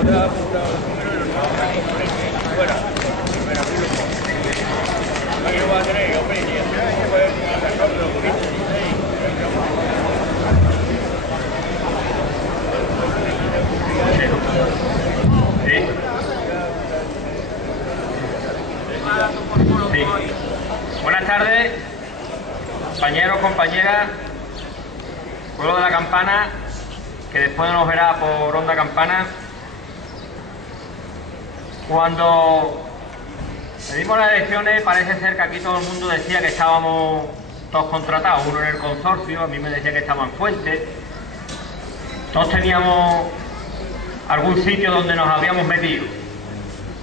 Sí. Buenas tardes, compañeros, compañeras, pueblo de la Campana, que después nos verá por Onda Campana. Cuando pedimos las elecciones, parece ser que aquí todo el mundo decía que estábamos todos contratados, uno en el consorcio, a mí me decía que estaba en Fuente, todos teníamos algún sitio donde nos habíamos metido,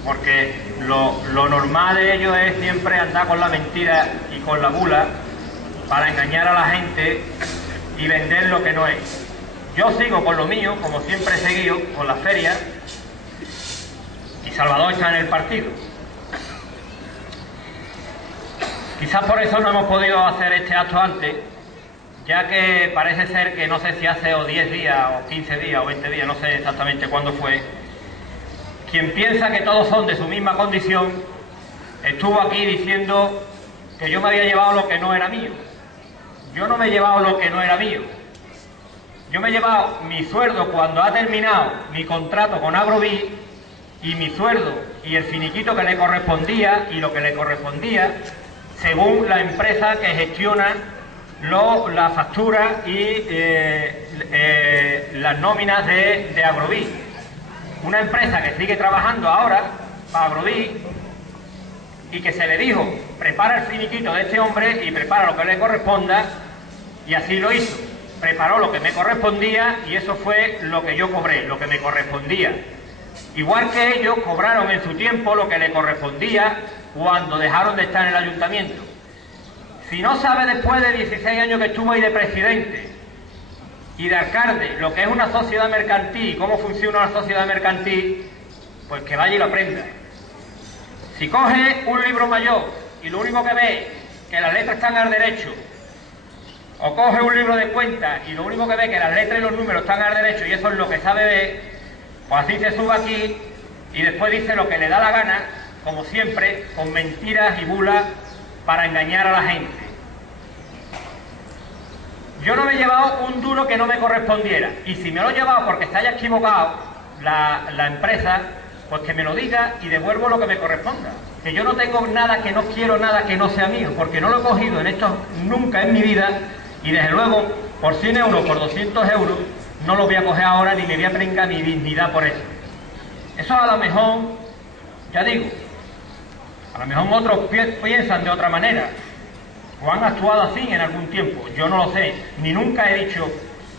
porque lo normal de ellos es siempre andar con la mentira y con la bula para engañar a la gente y vender lo que no es. Yo sigo con lo mío, como siempre he seguido, con las ferias, y Salvador está en el partido. Quizás por eso no hemos podido hacer este acto antes, ya que parece ser que no sé si hace o 10 días, o 15 días, o 20 días, no sé exactamente cuándo fue, quien piensa que todos son de su misma condición, estuvo aquí diciendo que yo me había llevado lo que no era mío. Yo no me he llevado lo que no era mío. Yo me he llevado mi sueldo cuando ha terminado mi contrato con Agroví, y mi sueldo y el finiquito que le correspondía y lo que le correspondía según la empresa que gestiona la factura y las nóminas de Agroví. Una empresa que sigue trabajando ahora para Agroví y que se le dijo, prepara el finiquito de este hombre y prepara lo que le corresponda, y así lo hizo. Preparó lo que me correspondía y eso fue lo que yo cobré, lo que me correspondía. Igual que ellos cobraron en su tiempo lo que le correspondía cuando dejaron de estar en el ayuntamiento. Si no sabe después de 16 años que estuvo ahí de presidente y de alcalde lo que es una sociedad mercantil y cómo funciona una sociedad mercantil, pues que vaya y lo aprenda. Si coge un libro mayor y lo único que ve que las letras están al derecho, o coge un libro de cuentas y lo único que ve que las letras y los números están al derecho y eso es lo que sabe ver, pues así se sube aquí y después dice lo que le da la gana, como siempre, con mentiras y bulas para engañar a la gente. Yo no me he llevado un duro que no me correspondiera, y si me lo he llevado porque se haya equivocado la empresa, pues que me lo diga y devuelvo lo que me corresponda. Que yo no tengo nada, que no quiero nada que no sea mío, porque no lo he cogido en esto nunca en mi vida, y desde luego por 100 euros, por 200 euros, no lo voy a coger ahora ni me voy a pringar mi dignidad por eso. Eso a lo mejor, ya digo, a lo mejor otros piensan de otra manera, o han actuado así en algún tiempo, yo no lo sé, ni nunca he dicho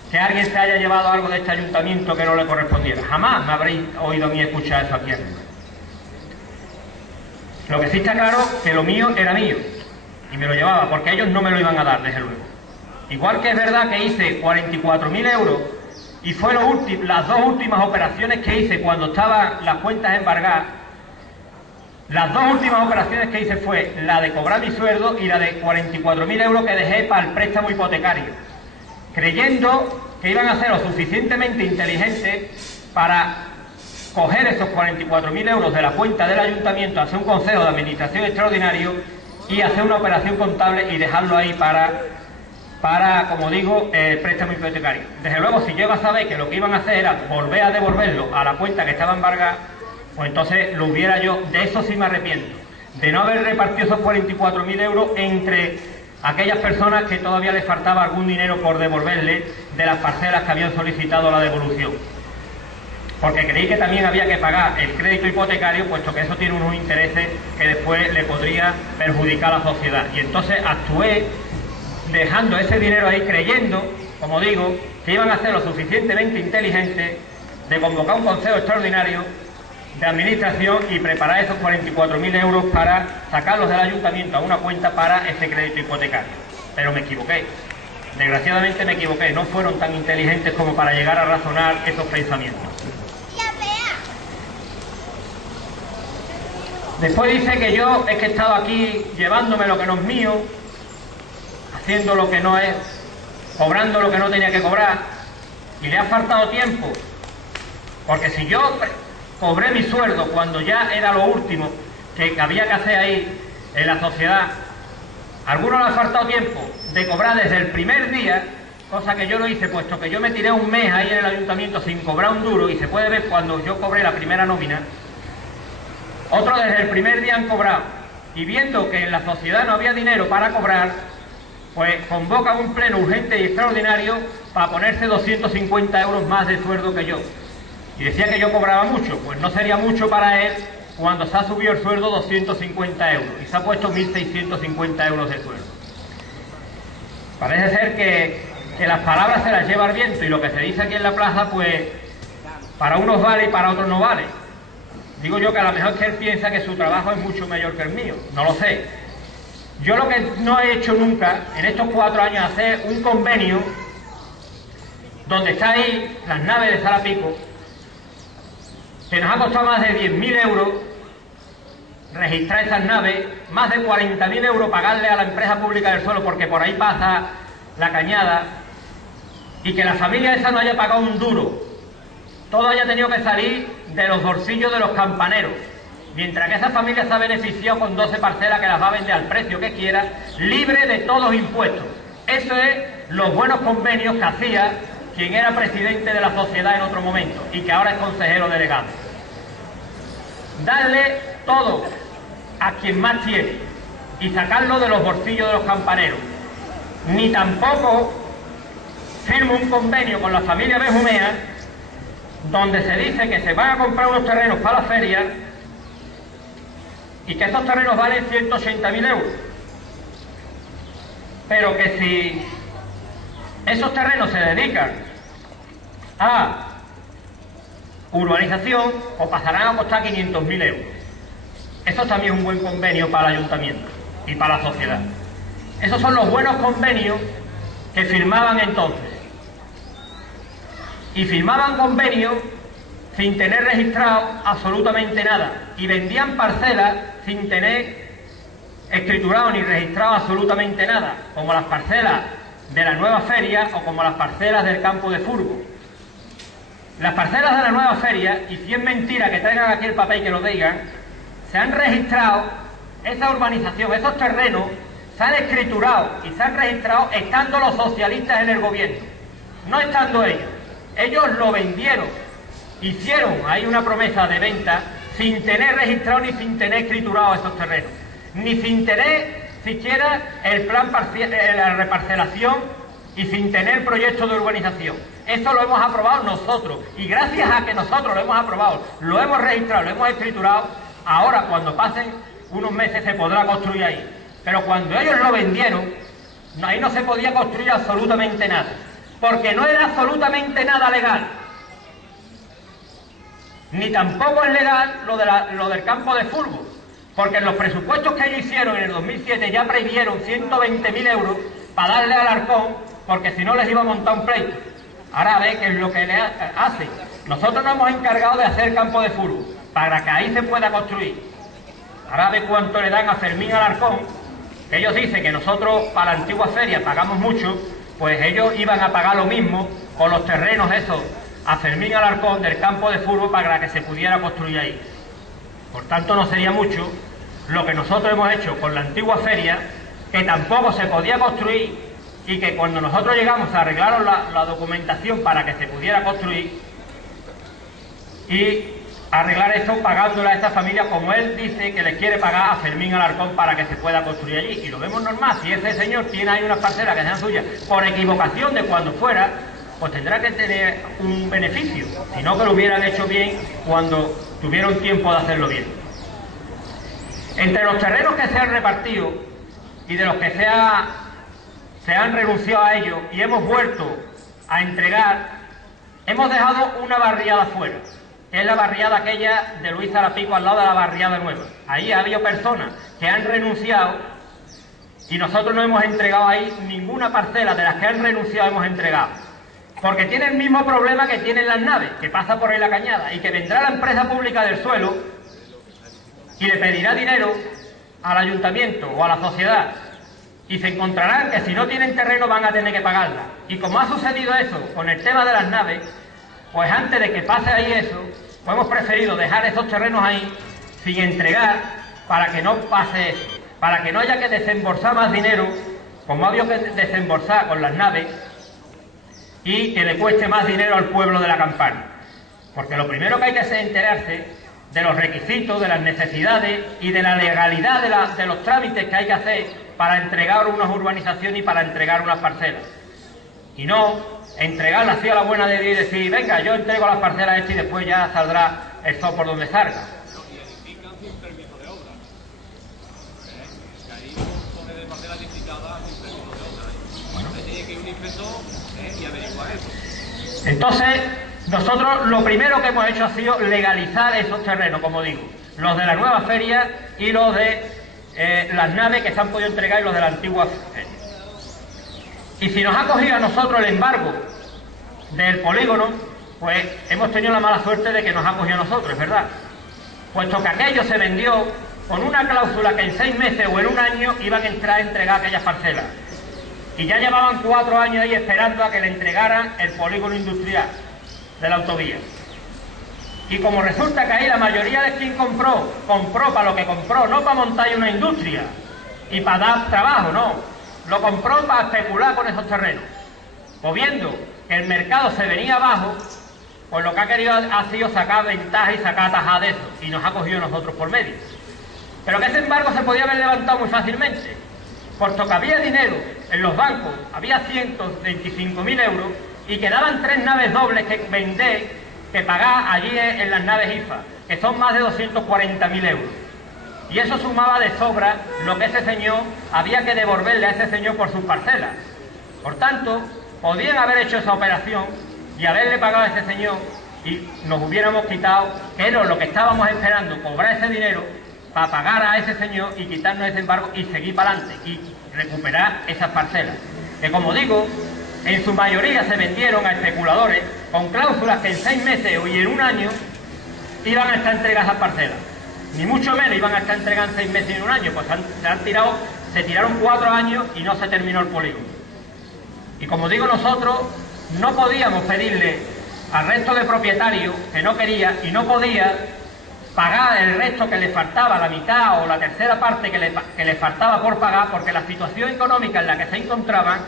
que alguien se haya llevado algo de este ayuntamiento que no le correspondiera. Jamás me habréis oído a mí escuchar eso aquí arriba. Lo que sí está claro que lo mío era mío, y me lo llevaba, porque ellos no me lo iban a dar, desde luego. Igual que es verdad que hice 44.000 euros, y fue las dos últimas operaciones que hice cuando estaban las cuentas embargadas. Las dos últimas operaciones que hice fue la de cobrar mi sueldo y la de 44.000 euros que dejé para el préstamo hipotecario, creyendo que iban a ser lo suficientemente inteligentes para coger esos 44.000 euros de la cuenta del ayuntamiento, hacer un consejo de administración extraordinario y hacer una operación contable y dejarlo ahí para, como digo, el préstamo hipotecario. Desde luego, si yo iba a saber que lo que iban a hacer era volver a devolverlo a la cuenta que estaba embargada, pues entonces lo hubiera yo, de eso sí me arrepiento, de no haber repartido esos 44.000 euros entre aquellas personas que todavía les faltaba algún dinero por devolverle de las parcelas que habían solicitado la devolución. Porque creí que también había que pagar el crédito hipotecario, puesto que eso tiene unos intereses que después le podría perjudicar a la sociedad. Y entonces actué dejando ese dinero ahí, creyendo, como digo, que iban a ser lo suficientemente inteligentes de convocar un consejo extraordinario de administración y preparar esos 44.000 euros para sacarlos del ayuntamiento a una cuenta para ese crédito hipotecario. Pero me equivoqué. Desgraciadamente me equivoqué. No fueron tan inteligentes como para llegar a razonar esos pensamientos. Después dice que yo es que he estado aquí llevándome lo que no es mío, haciendo lo que no es, cobrando lo que no tenía que cobrar, y le ha faltado tiempo. Porque si yo cobré mi sueldo cuando ya era lo último que había que hacer ahí en la sociedad. A algunos les ha faltado tiempo de cobrar desde el primer día, cosa que yo no hice, puesto que yo me tiré un mes ahí en el ayuntamiento sin cobrar un duro, y se puede ver cuando yo cobré la primera nómina. Otros desde el primer día han cobrado, y viendo que en la sociedad no había dinero para cobrar, pues convocan un pleno urgente y extraordinario para ponerse 250 euros más de sueldo que yo. Y decía que yo cobraba mucho, pues no sería mucho para él cuando se ha subido el sueldo 250 euros y se ha puesto 1.650 euros de sueldo. Parece ser que las palabras se las lleva el viento, y lo que se dice aquí en la plaza, pues para unos vale y para otros no vale. Digo yo que a lo mejor es que él piensa que su trabajo es mucho mayor que el mío, no lo sé. Yo lo que no he hecho nunca en estos 4 años es hacer un convenio donde está ahí las naves de Zarapico, que nos ha costado más de 10.000 euros registrar esas naves, más de 40.000 euros pagarle a la empresa pública del suelo porque por ahí pasa la cañada, y que la familia esa no haya pagado un duro, todo haya tenido que salir de los bolsillos de los campaneros, mientras que esa familia se ha beneficiado con 12 parcelas que las va a vender al precio que quiera, libre de todos los impuestos. Eso es los buenos convenios que hacía quien era presidente de la sociedad en otro momento y que ahora es consejero delegado. Darle todo a quien más tiene y sacarlo de los bolsillos de los campaneros. Ni tampoco firmo un convenio con la familia Benjumea donde se dice que se van a comprar unos terrenos para la feria y que estos terrenos valen 180.000 euros. Pero que si esos terrenos se dedican a urbanización, o pasarán a costar 500.000 euros. Eso también es un buen convenio para el ayuntamiento y para la sociedad. Esos son los buenos convenios que firmaban entonces. Y firmaban convenios sin tener registrado absolutamente nada. Y vendían parcelas sin tener escriturado ni registrado absolutamente nada, como las parcelas de la nueva feria o como las parcelas del campo de fútbol. Las parcelas de la nueva feria, y si es mentira que traigan aquí el papel y que lo digan, se han registrado, esa urbanización, esos terrenos, se han escriturado y se han registrado estando los socialistas en el gobierno, no estando ellos. Ellos lo vendieron, hicieron ahí una promesa de venta sin tener registrado ni sin tener escriturado esos terrenos, ni sin tener siquiera el plan parcial, la reparcelación, y sin tener proyecto de urbanización. Eso lo hemos aprobado nosotros, y gracias a que nosotros lo hemos aprobado, lo hemos registrado, lo hemos escriturado, ahora cuando pasen unos meses se podrá construir ahí. Pero cuando ellos lo vendieron, ahí no se podía construir absolutamente nada, porque no era absolutamente nada legal. Ni tampoco es legal lo del campo de fútbol, porque en los presupuestos que ellos hicieron en el 2007 ya previeron 120.000 euros para darle al Arcón, porque si no les iba a montar un pleito. Ahora ve que es lo que le hace. Nosotros nos hemos encargado de hacer campo de fútbol, para que ahí se pueda construir. Ahora ve cuánto le dan a Fermín Alarcón, que ellos dicen que nosotros para la antigua feria pagamos mucho, pues ellos iban a pagar lo mismo con los terrenos esos a Fermín Alarcón del campo de fútbol para que se pudiera construir ahí. Por tanto, no sería mucho lo que nosotros hemos hecho con la antigua feria, que tampoco se podía construir, y que cuando nosotros llegamos a arreglar la documentación para que se pudiera construir, y arreglar esto pagándole a esta familia como él dice que le quiere pagar a Fermín Alarcón para que se pueda construir allí. Y lo vemos normal, si ese señor tiene ahí unas parcelas que sean suyas por equivocación de cuando fuera, pues tendrá que tener un beneficio, si no que lo hubieran hecho bien cuando tuvieron tiempo de hacerlo bien. Entre los terrenos que se han repartido y de los que se han renunciado a ellos y hemos vuelto a entregar, hemos dejado una barriada fuera, que es la barriada aquella de Luis Zarapico al lado de la barriada nueva. Ahí ha habido personas que han renunciado y nosotros no hemos entregado ahí ninguna parcela de las que han renunciado, hemos entregado. Porque tiene el mismo problema que tienen las naves, que pasa por ahí la cañada, y que vendrá la empresa pública del suelo y le pedirá dinero al ayuntamiento o a la sociedad, y se encontrarán que si no tienen terreno van a tener que pagarla. Y como ha sucedido eso con el tema de las naves, pues antes de que pase ahí eso, pues hemos preferido dejar esos terrenos ahí sin entregar para que no pase eso, para que no haya que desembolsar más dinero, como ha habido que desembolsar con las naves, y que le cueste más dinero al pueblo de la Campana. Porque lo primero que hay que hacer es enterarse de los requisitos, de las necesidades y de la legalidad de los trámites que hay que hacer para entregar unas urbanizaciones y para entregar unas parcelas. Y no entregarlas así a la buena de Dios y decir, venga, yo entrego las parcelas a este y después ya saldrá el sol por donde salga. Y edifican sin permiso de obra. Que ahí pone de parcelas edificadas sin permiso de obra. Bueno. Ahí tiene que ir un inspector y averiguar eso. Entonces, nosotros lo primero que hemos hecho ha sido legalizar esos terrenos, como digo, los de la nueva feria y los de las naves que se han podido entregar y los de la antigua feria. Y si nos ha cogido a nosotros el embargo del polígono, pues hemos tenido la mala suerte de que nos ha cogido a nosotros, es verdad. Puesto que aquello se vendió con una cláusula que en 6 meses o en un año iban a entrar a entregar aquellas parcelas. Y ya llevaban 4 años ahí esperando a que le entregaran el polígono industrial de la autovía. Y como resulta que ahí la mayoría de quien compró para lo que compró, no para montar una industria y para dar trabajo, no. Lo compró para especular con esos terrenos. Pues viendo que el mercado se venía abajo, pues lo que ha querido ha sido sacar ventaja y sacar tajada de eso, y nos ha cogido nosotros por medio. Pero que ese embargo se podía haber levantado muy fácilmente, puesto que había dinero en los bancos, había 125.000 euros, y quedaban 3 naves dobles que vender, que pagar allí en las naves IFA, que son más de 240.000 euros. Y eso sumaba de sobra lo que ese señor había que devolverle a ese señor por sus parcelas. Por tanto, podían haber hecho esa operación y haberle pagado a ese señor y nos hubiéramos quitado, que era lo que estábamos esperando, cobrar ese dinero para pagar a ese señor y quitarnos ese embargo y seguir para adelante y recuperar esas parcelas. Que como digo, en su mayoría se vendieron a especuladores con cláusulas que en 6 meses y en un año iban a estar entregadas esas parcelas. Ni mucho menos iban a estar entregadas en 6 meses y en un año, pues se tiraron 4 años y no se terminó el polígono. Y como digo, nosotros no podíamos pedirle al resto de propietarios que no quería y no podía pagar el resto que le faltaba, la mitad o la tercera parte que le faltaba por pagar, porque la situación económica en la que se encontraban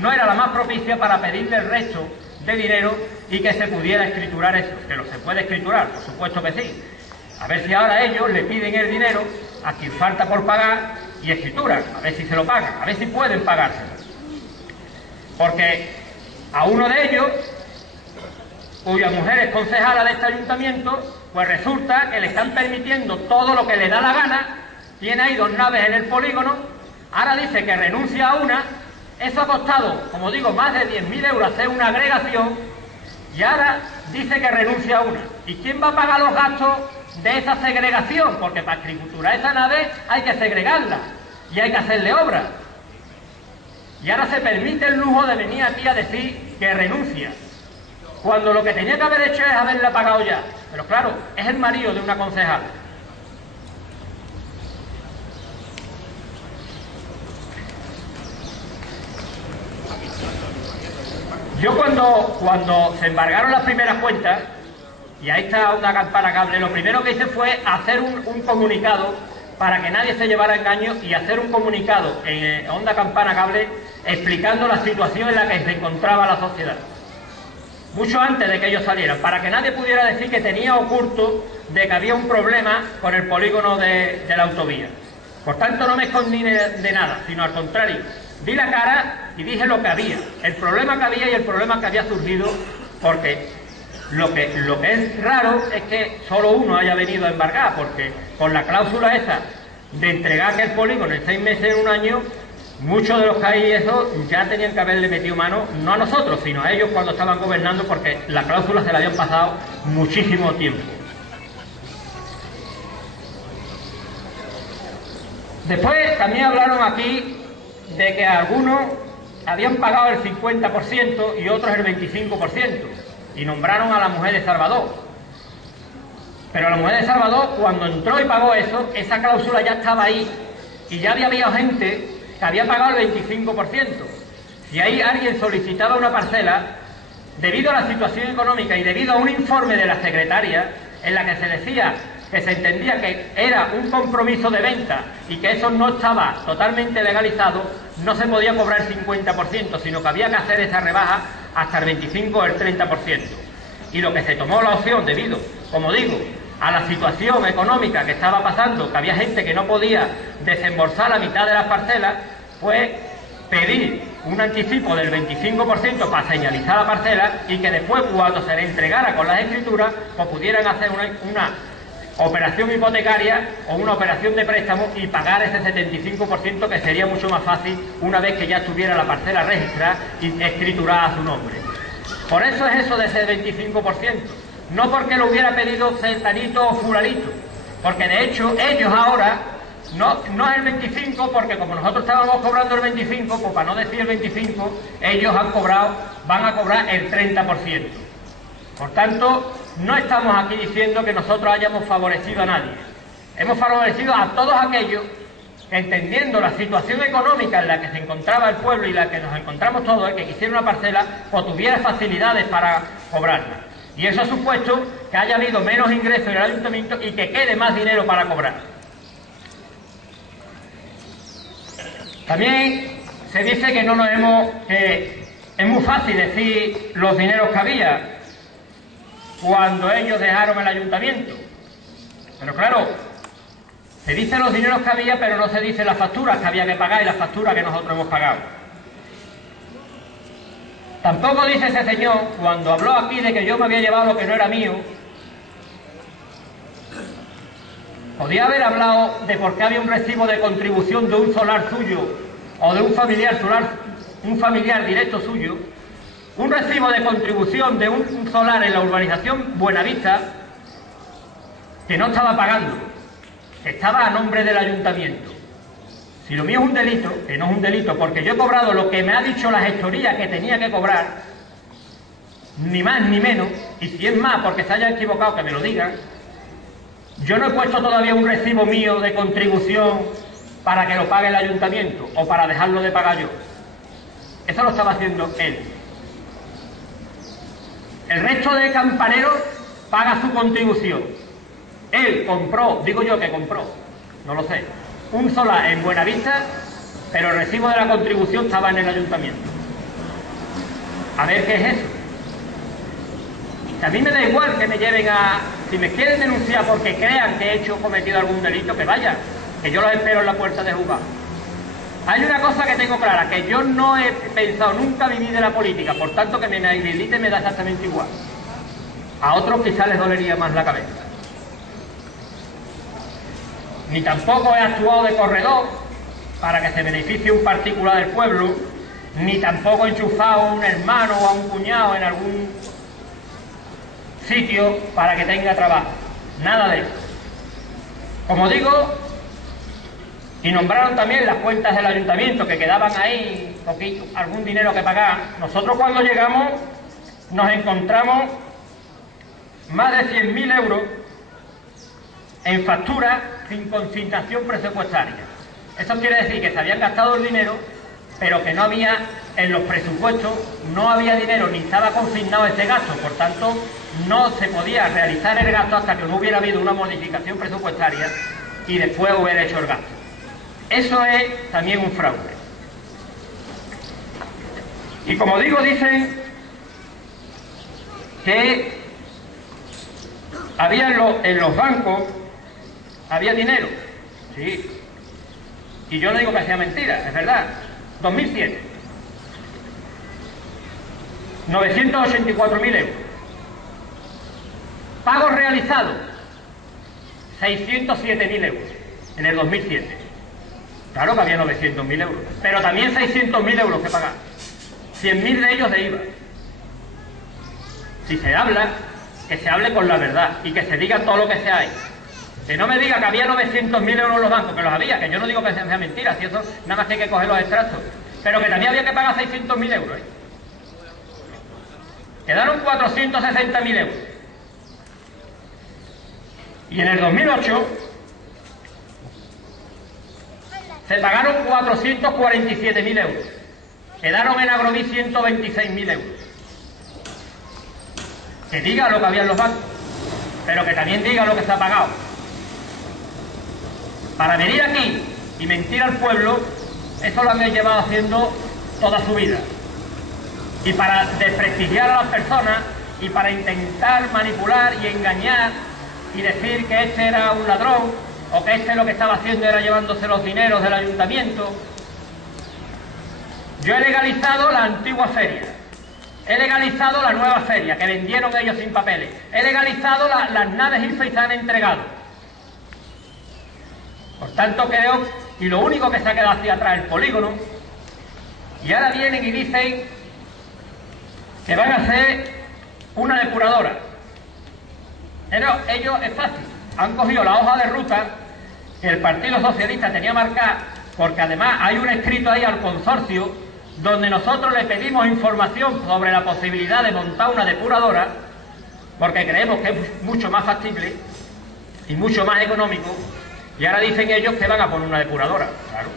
no era la más propicia para pedirle el resto de dinero y que se pudiera escriturar eso. Que lo se puede escriturar, por supuesto que sí. A ver si ahora ellos le piden el dinero a quien falta por pagar y escrituran, a ver si se lo pagan, a ver si pueden pagárselo. Porque a uno de ellos, cuya mujer es concejala de este ayuntamiento, pues resulta que le están permitiendo todo lo que le da la gana, tiene ahí 2 naves en el polígono, ahora dice que renuncia a una, eso ha costado, como digo, más de 10.000 euros hacer una agregación, y ahora dice que renuncia a una. ¿Y quién va a pagar los gastos de esa segregación? Porque para escriturar esa nave hay que segregarla y hay que hacerle obra. Y ahora se permite el lujo de venir aquí a decir que renuncia, cuando lo que tenía que haber hecho es haberla pagado ya. Pero claro, es el marido de una concejala. Yo cuando se embargaron las primeras cuentas, y ahí está Onda Campana Cable, lo primero que hice fue hacer un comunicado para que nadie se llevara engaño y hacer un comunicado en Onda Campana Cable explicando la situación en la que se encontraba la sociedad. Mucho antes de que ellos salieran, para que nadie pudiera decir que tenía oculto de que había un problema con el polígono de la autovía. Por tanto, no me escondí de nada, sino al contrario, di la cara y dije lo que había, el problema que había y el problema que había surgido, porque lo que es raro es que solo uno haya venido a embargar, porque con la cláusula esa de entregar aquel polígono en 6 meses, en un año, muchos de los que hay eso ya tenían que haberle metido mano, no a nosotros, sino a ellos cuando estaban gobernando, porque la cláusula se la habían pasado muchísimo tiempo. Después también hablaron aquí de que algunos habían pagado el 50% y otros el 25%, y nombraron a la mujer de Salvador. Pero la mujer de Salvador, cuando entró y pagó eso, esa cláusula ya estaba ahí, y ya había habido gente que había pagado el 25%. Si ahí alguien solicitaba una parcela, debido a la situación económica y debido a un informe de la secretaria, en la que se decía que se entendía que era un compromiso de venta y que eso no estaba totalmente legalizado, no se podía cobrar el 50%, sino que había que hacer esa rebaja hasta el 25 o el 30%. Y lo que se tomó la opción debido, como digo, a la situación económica que estaba pasando, que había gente que no podía desembolsar la mitad de las parcelas, fue pedir un anticipo del 25% para señalizar la parcela y que después, cuando se le entregara con las escrituras, pues pudieran hacer una operación hipotecaria o una operación de préstamo y pagar ese 75%, que sería mucho más fácil una vez que ya estuviera la parcela registrada y escriturada a su nombre. Por eso es eso de ese 25%, no porque lo hubiera pedido centanito o fulanito, porque de hecho ellos ahora no es el 25, porque como nosotros estábamos cobrando el 25, pues para no decir el 25, ellos van a cobrar el 30%. Por tanto, no estamos aquí diciendo que nosotros hayamos favorecido a nadie. Hemos favorecido a todos aquellos que, entendiendo la situación económica en la que se encontraba el pueblo y la que nos encontramos todos, el que quisiera una parcela, pues tuviera facilidades para cobrarla. Y eso ha supuesto que haya habido menos ingresos en el ayuntamiento y que quede más dinero para cobrar. También se dice que es muy fácil decir los dineros que había cuando ellos dejaron el ayuntamiento. Pero claro, se dice los dineros que había, pero no se dice las facturas que había que pagar y las facturas que nosotros hemos pagado. Tampoco dice ese señor, cuando habló aquí de que yo me había llevado lo que no era mío, podía haber hablado de por qué había un recibo de contribución de un solar suyo o de un familiar directo suyo, un recibo de contribución de un solar en la urbanización Buenavista que no estaba pagando, que estaba a nombre del ayuntamiento. Si lo mío es un delito, que no es un delito, porque yo he cobrado lo que me ha dicho la gestoría que tenía que cobrar, ni más ni menos, y si es más porque se haya equivocado que me lo digan, yo no he puesto todavía un recibo mío de contribución para que lo pague el ayuntamiento o para dejarlo de pagar yo. Eso lo estaba haciendo él. El resto de campaneros paga su contribución. Él compró, digo yo que compró, no lo sé, un solar en Buenavista, pero el recibo de la contribución estaba en el ayuntamiento. A ver qué es eso. A mí me da igual que me lleven a... Si me quieren denunciar porque crean que he cometido algún delito, que vayan, que yo los espero en la puerta de juzgado. Hay una cosa que tengo clara, que yo no he pensado nunca vivir de la política, por tanto que me inhabilite me da exactamente igual. A otros quizás les dolería más la cabeza. Ni tampoco he actuado de corredor para que se beneficie un particular del pueblo, ni tampoco he enchufado a un hermano o a un cuñado en algún sitio para que tenga trabajo. Nada de eso. Como digo, y nombraron también las cuentas del ayuntamiento, que quedaban ahí poquito, algún dinero que pagar. Nosotros cuando llegamos nos encontramos más de 100.000 euros en facturas sin consignación presupuestaria. Eso quiere decir que se habían gastado el dinero, pero que no había en los presupuestos, no había dinero ni estaba consignado ese gasto, por tanto no se podía realizar el gasto hasta que no hubiera habido una modificación presupuestaria y después hubiera hecho el gasto. Eso es también un fraude. Y como digo, dicen que había en los bancos había dinero, sí, y yo no digo que sea mentira, es verdad. 2007, 984.000 euros. Pagos realizados, 607.000 euros en el 2007. Claro que había 900.000 euros, pero también 600.000 euros que pagar. 100.000 de ellos de IVA. Si se habla, que se hable con la verdad y que se diga todo lo que sea ahí. Que no me diga que había 900.000 euros en los bancos, que los había, que yo no digo que sea mentira, si eso nada más que hay que coger los extractos, pero que también había que pagar 600.000 euros. Quedaron 460.000 euros. Y en el 2008 se pagaron 447.000 euros. Quedaron en Agroví 126.000 euros. Que diga lo que había en los bancos. pero que también diga lo que se ha pagado. Para venir aquí y mentir al pueblo, eso lo han llevado haciendo toda su vida. Y para desprestigiar a las personas y para intentar manipular y engañar y decir que este era un ladrón o que este lo que estaba haciendo era llevándose los dineros del ayuntamiento. Yo he legalizado la antigua feria, he legalizado la nueva feria que vendieron ellos sin papeles, he legalizado las naves IFE y se han entregado. Por tanto creo, y lo único que se ha quedado hacia atrás es el polígono, y ahora vienen y dicen que van a hacer una depuradora. Pero ellos es fácil, han cogido la hoja de ruta que el Partido Socialista tenía marcada, porque además hay un escrito ahí al consorcio donde nosotros le pedimos información sobre la posibilidad de montar una depuradora, porque creemos que es mucho más factible y mucho más económico, y ahora dicen ellos que van a poner una depuradora. Claro,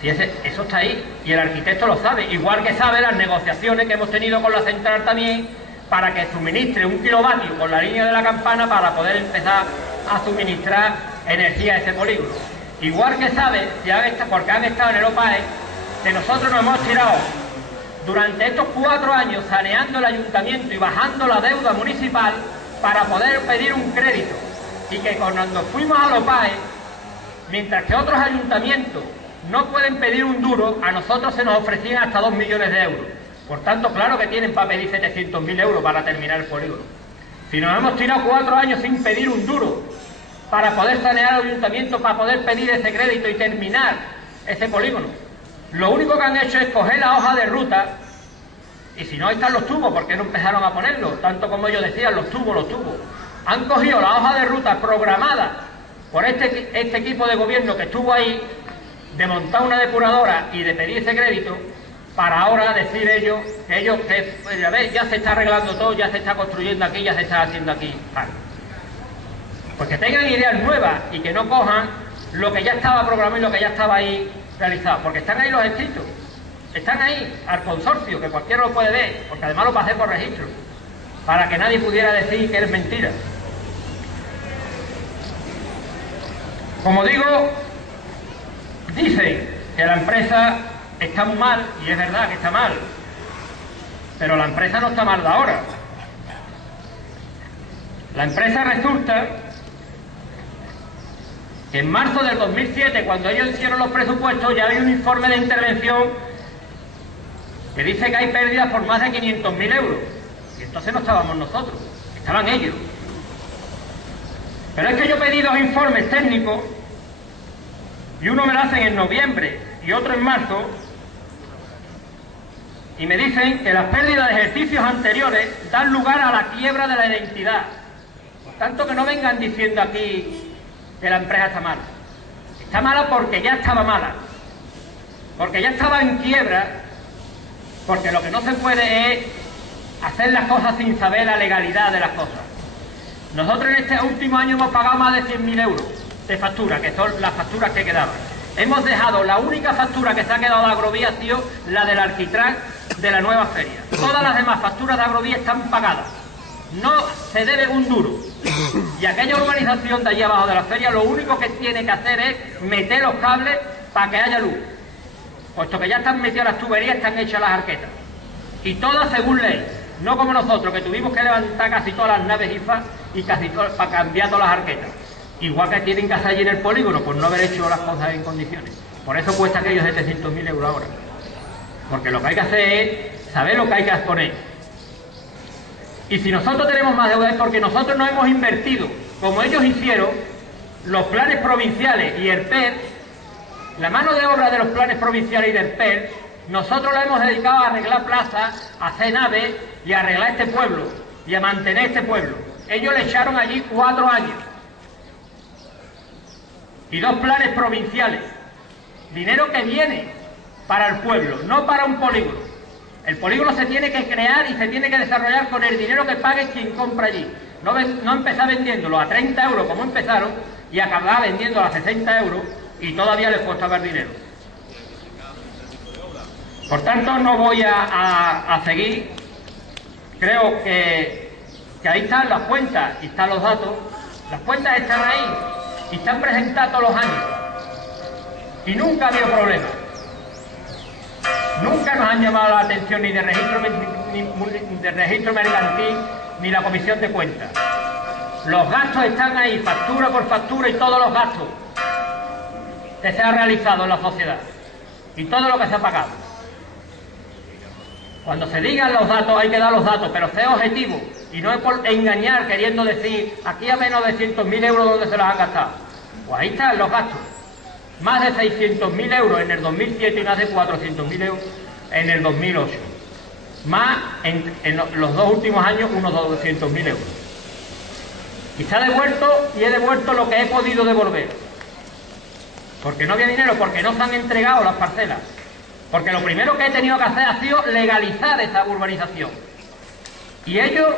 si eso está ahí, y el arquitecto lo sabe, igual que sabe las negociaciones que hemos tenido con la central también, para que suministre 1 kilovatio con la línea de la Campana para poder empezar a suministrar energía a ese polígono. Igual que sabe, porque han estado en el OPAE, que nosotros nos hemos tirado durante estos 4 años saneando el ayuntamiento y bajando la deuda municipal para poder pedir un crédito, y que cuando fuimos al OPAE, mientras que otros ayuntamientos no pueden pedir un duro, a nosotros se nos ofrecían hasta 2 millones de euros. Por tanto, claro que tienen para pedir 700.000 euros para terminar el polígono. Si nos hemos tirado 4 años sin pedir un duro para poder sanear el ayuntamiento, para poder pedir ese crédito y terminar ese polígono, lo único que han hecho es coger la hoja de ruta, y si no, ahí están los tubos, porque no empezaron a ponerlos, tanto como ellos decían, los tubos. Han cogido la hoja de ruta programada por este equipo de gobierno que estuvo ahí, de montar una depuradora y de pedir ese crédito, para ahora decir ellos que pues, ya se está arreglando todo, ya se está construyendo aquí, ya se está haciendo aquí. Vale. Pues que tengan ideas nuevas y que no cojan lo que ya estaba programado y lo que ya estaba ahí realizado, porque están ahí los escritos, están ahí al consorcio, que cualquiera lo puede ver, porque además lo pasé por registro, para que nadie pudiera decir que es mentira. Como digo, dicen que la empresa está muy mal, y es verdad que está mal, pero la empresa no está mal de ahora. La empresa resulta que en marzo del 2007, cuando ellos hicieron los presupuestos, ya hay un informe de intervención que dice que hay pérdidas por más de 500.000 euros. Y entonces no estábamos nosotros, estaban ellos. Pero es que yo pedí 2 informes técnicos, y uno me lo hacen en noviembre y otro en marzo, y me dicen que las pérdidas de ejercicios anteriores dan lugar a la quiebra de la identidad. Por tanto, que no vengan diciendo aquí que la empresa está mala. Está mala porque ya estaba mala, porque ya estaba en quiebra, porque lo que no se puede es hacer las cosas sin saber la legalidad de las cosas. Nosotros en este último año hemos pagado más de 100.000 euros de factura, que son las facturas que quedaban. Hemos dejado, la única factura que se ha quedado de Agrovía ha sido la del alquitrán de la nueva feria. Todas las demás facturas de Agrovía están pagadas. No se debe un duro. Y aquella urbanización de allí abajo de la feria lo único que tiene que hacer es meter los cables para que haya luz. Puesto que ya están metidas las tuberías, están hechas las arquetas. Y todas según ley. No como nosotros, que tuvimos que levantar casi todas las naves IFA y casi todas, para cambiar todas las arquetas. Igual que tienen que hacer allí en el polígono, por no haber hecho las cosas en condiciones. Por eso cuesta aquellos 700.000 euros ahora. Porque lo que hay que hacer es saber lo que hay que exponer. Y si nosotros tenemos más deuda es porque nosotros no hemos invertido, como ellos hicieron, los planes provinciales y el PER, la mano de obra de los planes provinciales y del PER, nosotros la hemos dedicado a arreglar plazas, a hacer naves y a arreglar este pueblo y a mantener este pueblo. Ellos le echaron allí 4 años. Y 2 planes provinciales. Dinero que viene para el pueblo, no para un polígono. El polígono se tiene que crear y se tiene que desarrollar con el dinero que pague quien compra allí. No empezar vendiéndolo a 30 euros como empezaron y acabar vendiéndolo a 60 euros y todavía les costaba el dinero. Por tanto, no voy a seguir. Creo que que ahí están las cuentas y están los datos. Las cuentas están ahí y están presentadas todos los años. Y nunca ha habido problema. Nunca nos han llamado la atención ni de registro mercantil ni la comisión de cuentas. Los gastos están ahí, factura por factura, y todos los gastos que se han realizado en la sociedad y todo lo que se ha pagado. Cuando se digan los datos hay que dar los datos, pero ser objetivo y no es por engañar queriendo decir aquí a menos de 100.000 euros donde se los han gastado. Pues ahí están los gastos. Más de 600.000 euros en el 2007 y más de 400.000 euros en el 2008. Más en los dos últimos años unos 200.000 euros. Y se ha devuelto y he devuelto lo que he podido devolver. Porque no había dinero, porque no se han entregado las parcelas. Porque lo primero que he tenido que hacer ha sido legalizar esa urbanización. Y ellos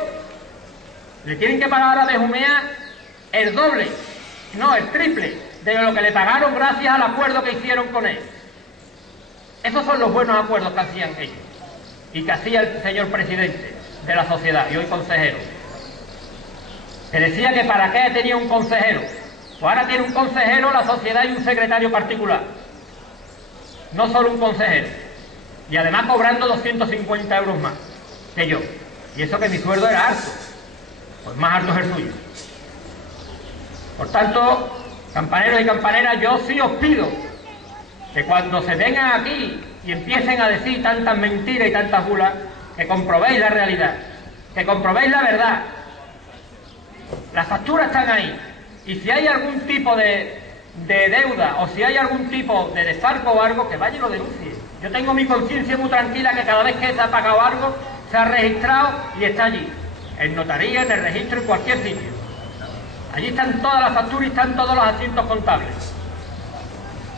le tienen que pagar a Benjumea el doble, no, el triple de lo que le pagaron gracias al acuerdo que hicieron con él. Esos son los buenos acuerdos que hacían ellos y que hacía el señor presidente de la sociedad y hoy consejero, que decía que para qué tenía un consejero. Pues ahora tiene un consejero la sociedad y un secretario particular, no solo un consejero, y además cobrando 250 euros más que yo, y eso que mi sueldo era alto, pues más alto es el suyo. Por tanto, campaneros y campaneras, yo sí os pido que cuando se vengan aquí y empiecen a decir tantas mentiras y tantas bulas, que comprobéis la realidad, que comprobéis la verdad. Las facturas están ahí, y si hay algún tipo de deuda o si hay algún tipo de desfalco o algo, que vaya y lo denuncie. Yo tengo mi conciencia muy tranquila que cada vez que se ha pagado algo, se ha registrado y está allí, en notaría, en el registro, en cualquier sitio. Allí están todas las facturas y están todos los asientos contables.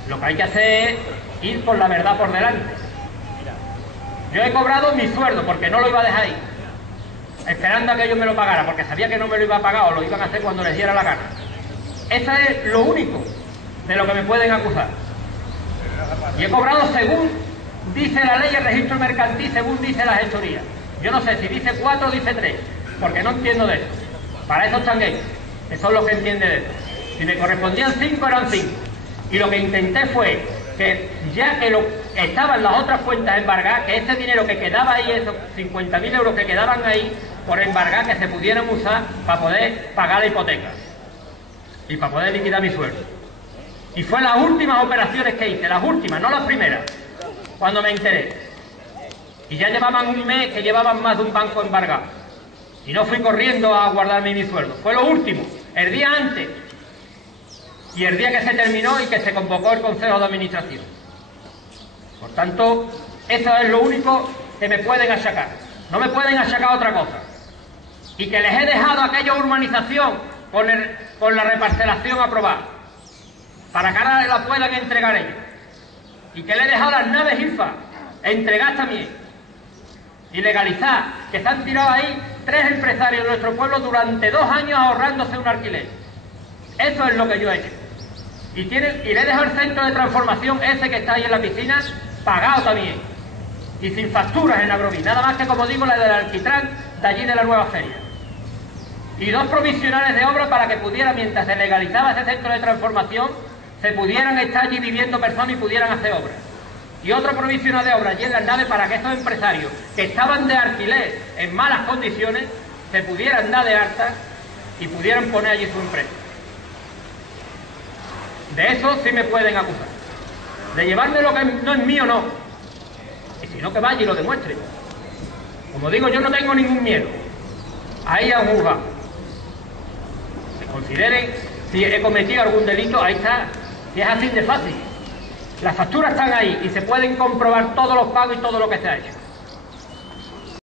Lo que hay que hacer es ir por la verdad por delante. Yo he cobrado mi sueldo porque no lo iba a dejar ahí, esperando a que ellos me lo pagaran, porque sabía que no me lo iba a pagar o lo iban a hacer cuando les diera la gana. Eso es lo único de lo que me pueden acusar. Y he cobrado según dice la ley, el registro mercantil, según dice la gestoría. Yo no sé si dice 4 o dice 3, porque no entiendo de eso. Para eso están ellos, que son los que entienden de eso. Si me correspondían 5, eran 5. Y lo que intenté fue que, ya que estaban las otras cuentas embargadas, que ese dinero que quedaba ahí, esos 50.000 euros que quedaban ahí por embargar, que se pudieran usar para poder pagar la hipoteca y para poder liquidar mi sueldo. Y fue las últimas operaciones que hice, las últimas, no las primeras, cuando me enteré. Y ya llevaban un mes que llevaban más de un banco embargado. Y no fui corriendo a guardarme mi sueldo. Fue lo último, el día antes. Y el día que se terminó y que se convocó el Consejo de Administración. Por tanto, eso es lo único que me pueden achacar. No me pueden achacar otra cosa. Y que les he dejado aquella urbanización con la reparcelación aprobada, para que ahora la puedan entregar ellos. Y que le he dejado las naves IFA entregar también. Y legalizar, que se han tirado ahí 3 empresarios de nuestro pueblo durante 2 años ahorrándose un alquiler. Eso es lo que yo he hecho. Y le he dejado el centro de transformación ese que está ahí en la piscina pagado también. Y sin facturas en Agroví. Nada más que, como digo, la del alquitrán de allí de la nueva feria. Y 2 provisionales de obra para que pudiera, mientras se legalizaba ese centro de transformación, se pudieran estar allí viviendo personas y pudieran hacer obras. Y otro provisional de obra allí en las naves para que esos empresarios que estaban de alquiler en malas condiciones se pudieran dar de alta y pudieran poner allí su empresa. De eso sí me pueden acusar. De llevarme lo que no es mío, no. Y si no, que vaya y lo demuestre. Como digo, yo no tengo ningún miedo a ir a un juzgado. Que consideren si he cometido algún delito, ahí está. Y es así de fácil. Las facturas están ahí y se pueden comprobar todos los pagos y todo lo que se ha hecho.